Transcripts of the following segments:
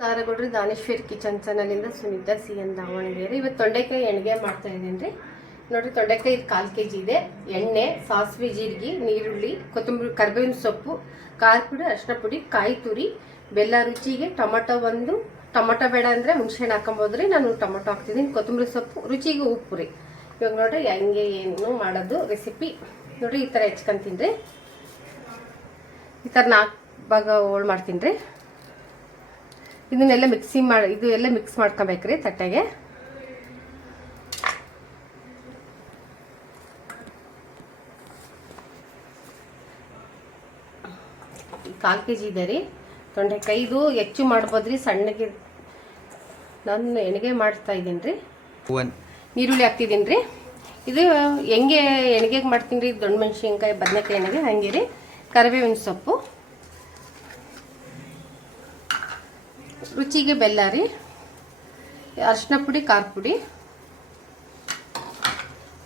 ಕಾರಗೊಡ್ರಿ Daneshwari kitchen ಚಾನಲಿಂದ Sunita C N Davangere. ಇವತ್ತು ತೊಂಡೆಕಾಯಿ ಎಣ್ಣೆ ಮಾಡ್ತಾ ಇದ್ದೀನಿ ರೀ. ನೋಡಿರಿ, ತೊಂಡೆಕಾಯಿ ಇದು 1/4 kg ಇದೆ. ಎಣ್ಣೆ, ಸಾಸಿವೆ, ಜೀರಿಗೆ, ನೀರುಳ್ಳಿ, ಕೊತ್ತಂಬರಿ, ಕರಿಬೇವಿನ ಸೊಪ್ಪು, ಖಾರ ಪುಡಿ, ಅರಿಶಿನ ಪುಡಿ, ಕಾಯಿ ತುರಿ, ಬೆಲ್ಲ ರುಚಿಗೆ, ಟೊಮೊಟೊ ಬೇಡ ಅಂದರೆ ಹುಣಸೆಹಣ್ಣು ಹಾಕೊಬೋದ್ರಿ. ನಾನು ಟೊಮೊಟೊ ಹಾಕ್ತಿದ್ದೀನಿ. ಕೊತ್ತಂಬರಿ ಸೊಪ್ಪು, ರುಚಿಗೆ ಉಪ್ಪು ರೀ. ಇವಾಗ ನೋಡಿರಿ ಹೆಂಗೆ ಏನು ಮಾಡೋದು ರೆಸಿಪಿ ನೋಡಿರಿ. ಈ ಥರ ಹೆಚ್ಕೊಂತೀನಿ ರೀ. ಈ ಥರ 4 ಭಾಗ ಹೋಳು ಮಾಡ್ತೀನಿ ರೀ. ಇದನ್ನೆಲ್ಲ ಇದು ಎಲ್ಲ ಮಿಕ್ಸ್ ಮಾಡ್ಕೊಬೇಕ್ರಿ ತಟ್ಟೆಗೆ. ಈ 1/4 kg ಇದೆ ರೀ ತೊಂಡೆಕಾಯಿ. ಇದು ಹೆಚ್ಚು ಮಾಡ್ಬೋದ್ರಿ, ಸಣ್ಣಗೆ ನಾನು ಎಣ್ಗೆ ಮಾಡ್ತಾ ಇದ್ದೀನಿ ರೀ. ನೀರುಳ್ಳಿ ಹಾಕ್ತಿದ್ದೀನಿ ರೀ. ಇದು ಹೆಂಗೆ ಎಣ್ಗೆಗೆ ಮಾಡ್ತೀನಿ ರೀ, ದೊಣ್ಣೆ ಮೆಣಸಿನ್ಕಾಯಿ, ಬದನೆಕಾಯಿ ಎಣ್ಣೆಗೆ ಹಂಗೆ ರೀ. ಕರಿಬೇವಿನ ಸೊಪ್ಪು, ರುಚಿಗೆ ಬೆಲ್ಲ ರೀ, ಅರಿಶಿನ ಪುಡಿ, ಖಾರ ಪುಡಿ,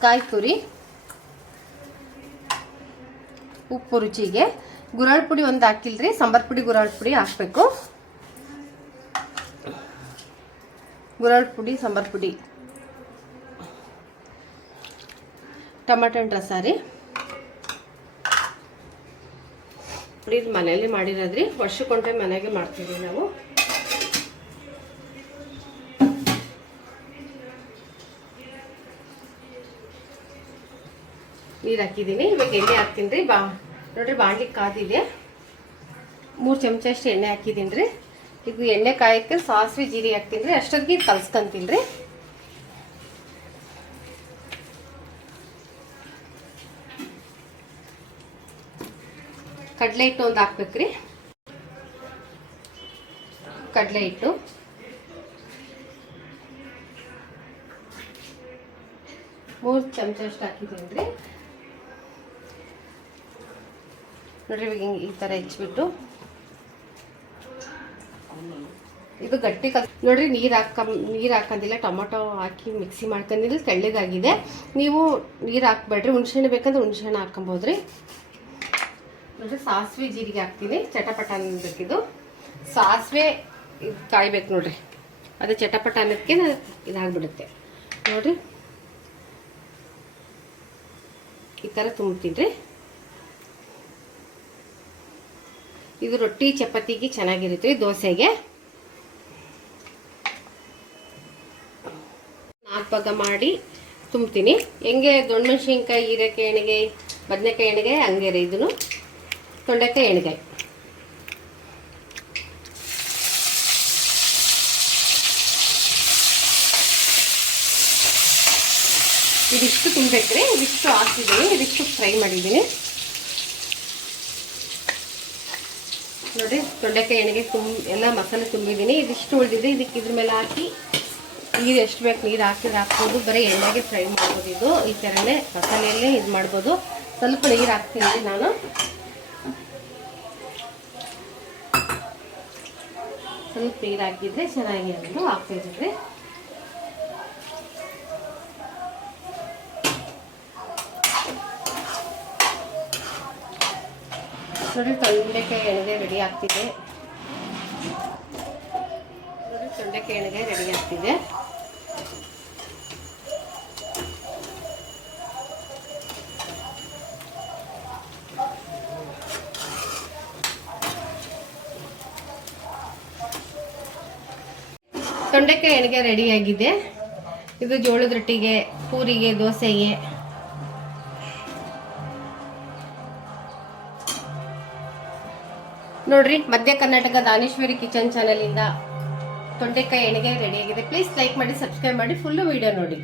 ಕಾಯಿ ತುರಿ, ಉಪ್ಪು ರುಚಿಗೆ. ಗುರಾಳ್ ಪುಡಿ ಒಂದು ಹಾಕಿಲ್ರಿ, ಸಾಂಬಾರ್ ಪುಡಿ ಗುರಾಳ್ ಪುಡಿ ಹಾಕಬೇಕು. ಗುರಾಳ್ ಪುಡಿ, ಸಾಂಬಾರ್ ಪುಡಿ, ಟೊಮೆಟೊ ರಸ ರೀ. ಇದು ಮನೆಯಲ್ಲಿ ಮಾಡಿರೋದ್ರಿ, ವರ್ಷಕ್ಕೊಂಟೆ ಮನೆಗೆ ಮಾಡ್ತೀವಿ ನಾವು. ನೀರು ಹಾಕಿದ್ದೀನಿ. ಇವಾಗ ಎಣ್ಣೆ ಹಾಕ್ತೀನಿ ರೀ. ನೋಡ್ರಿ, ಬಾಣಲಿ ಕಾದಿದೆ. 3 ಚಮಚ ಅಷ್ಟು ಎಣ್ಣೆ ಹಾಕಿದ್ದೀನಿ ರೀ. ಇದು ಎಣ್ಣೆ ಕಾಯಕ್ಕೆ ಸಾಸಿವೆ ಜೀರಿಗೆ ಹಾಕ್ತೀನಿ ರೀ. ಅಷ್ಟೊತ್ತಿಗೆ ಕಲ್ಸ್ಕೊಂತೀನಿ ರೀ. ಕಡಲೆ ಹಿಟ್ಟು ಒಂದು ಹಾಕ್ಬೇಕ್ರಿ. ಕಡಲೆ ಹಿಟ್ಟು ಮೂರು ಚಮಚ ಅಷ್ಟು ಹಾಕಿದ್ದೀನಿ ರೀ. ನೋಡ್ರಿ, ಇವಾಗ ಹಿಂಗೆ ಈ ಥರ ಹೆಚ್ಚಿಬಿಟ್ಟು ಇದು ಗಟ್ಟಿ ನೋಡ್ರಿ. ನೀರು ಹಾಕಂದಿಲ್ಲ, ಟೊಮೊಟೊ ಹಾಕಿ ಮಿಕ್ಸಿ ಮಾಡ್ಕೊಂಡಿಲ್ಲ, ತೆಳ್ಳಗಾಗಿದೆ. ನೀವು ನೀರು ಹಾಕ್ಬೇಡ್ರಿ. ಹುಣಸೆಹಣ್ಣು ಬೇಕಂದ್ರೆ ಹುಣಸೆಹಣ್ಣು ಹಾಕೊಬೋದ್ರಿ. ನೋಡ್ರಿ, ಸಾಸಿವೆ ಜೀರಿಗೆ ಹಾಕ್ತೀನಿ. ಚಟಪಟ ಅನ್ನಬೇಕಿದು. ಸಾಸಿವೆ ಇದು ಕಾಯ್ಬೇಕು ನೋಡ್ರಿ. ಅದೇ ಚಟಪಟ ಅನ್ನೋದಕ್ಕೆ ಇದಾಗ್ಬಿಡುತ್ತೆ ನೋಡ್ರಿ. ಈ ಥರ ತುಂಬ್ತೀನಿ ರೀ. ಇದು ರೊಟ್ಟಿ ಚಪಾತಿಗೆ ಚೆನ್ನಾಗಿರುತ್ತೆ, ದೋಸೆಗೆ. 4 ಭಾಗ ಮಾಡಿ ತುಂಬ್ತೀನಿ. ಹೆಂಗೆ ದೊಣ್ಣೆ ಮೆಣಸಿನ್ಕಾಯಿ, ಹೀರೆಕಾಯಿ ಎಣ್ಣೆಗೆ, ಬದನೆಕಾಯಿ ಎಣ್ಣೆಗೆ ಹಂಗೆ ರೀ. ಇದನ್ನು ತೊಂಡೆಕಾಯಿ ಎಣ್ಣೆಗಾಯಿ. ಇದಿಷ್ಟು ತುಂಬಬೇಕ್ರಿ. ಇದಿಷ್ಟು ಹಾಕಿದ್ದೀನಿ, ಇದಿಷ್ಟು ಫ್ರೈ ಮಾಡಿದ್ದೀನಿ ನೋಡಿ. ತೊಂಡೆಕಾಯಿ ಎಣ್ಣೆಗೆ ಎಲ್ಲ ಮಸಾಲೆ ತುಂಬಿದ್ದೀನಿ. ಇದಿಷ್ಟು ಉಳಿದಿದೆ. ಇದಕ್ಕೆ ಇದ್ರ ಮೇಲೆ ಹಾಕಿ ನೀರು ಎಷ್ಟು ಬೇಕು ನೀರು ಹಾಕ್ಬೋದು. ಬರೀ ಎಣ್ಣೆಗೆ ಫ್ರೈ ಮಾಡ್ಬೋದು. ಇದು ಈ ಥರನೇ ಮಸಾಲೆಯಲ್ಲೇ ಇದು ಮಾಡ್ಬೋದು. ಸ್ವಲ್ಪ ನೀರು ಹಾಕ್ತೀನಿ ನಾನು. ಸ್ವಲ್ಪ ನೀರು ಹಾಕಿದ್ರೆ ಚೆನ್ನಾಗಿ ಅಂತ ಹಾಕ್ತಿದ್ರಿ. ನೋಡಿ, ತೊಂಡೆಕಾಯಿ ಎಣ್ಣೆ ರೆಡಿ ಆಗ್ತಿದೆ. ನೋಡಿ, ತೊಂಡೆಕಾಯಿ ಎಣ್ಣೆ ರೆಡಿ ಆಗ್ತಿದೆ. ತೊಂಡೆಕಾಯಿ ಎಣ್ಣೆ ರೆಡಿಯಾಗಿದೆ. ಇದು ಜೋಳದ ರೊಟ್ಟಿಗೆ, ಪೂರಿಗೆ, ದೋಸೆಗೆ. ನೋಡ್ರಿ, ಮಧ್ಯ ಕರ್ನಾಟಕ ದಾನೇಶ್ವರಿ ಕಿಚನ್ ಚಾನಲಿಂದ ತೊಂಡೆಕಾಯಿ ಎಣ್ಣೆಗೆ ರೆಡಿಯಾಗಿದೆ. ಪ್ಲೀಸ್ ಲೈಕ್ ಮಾಡಿ, ಸಬ್ಸ್ಕ್ರೈಬ್ ಮಾಡಿ, ಫುಲ್ಲು ವಿಡಿಯೋ ನೋಡಿ.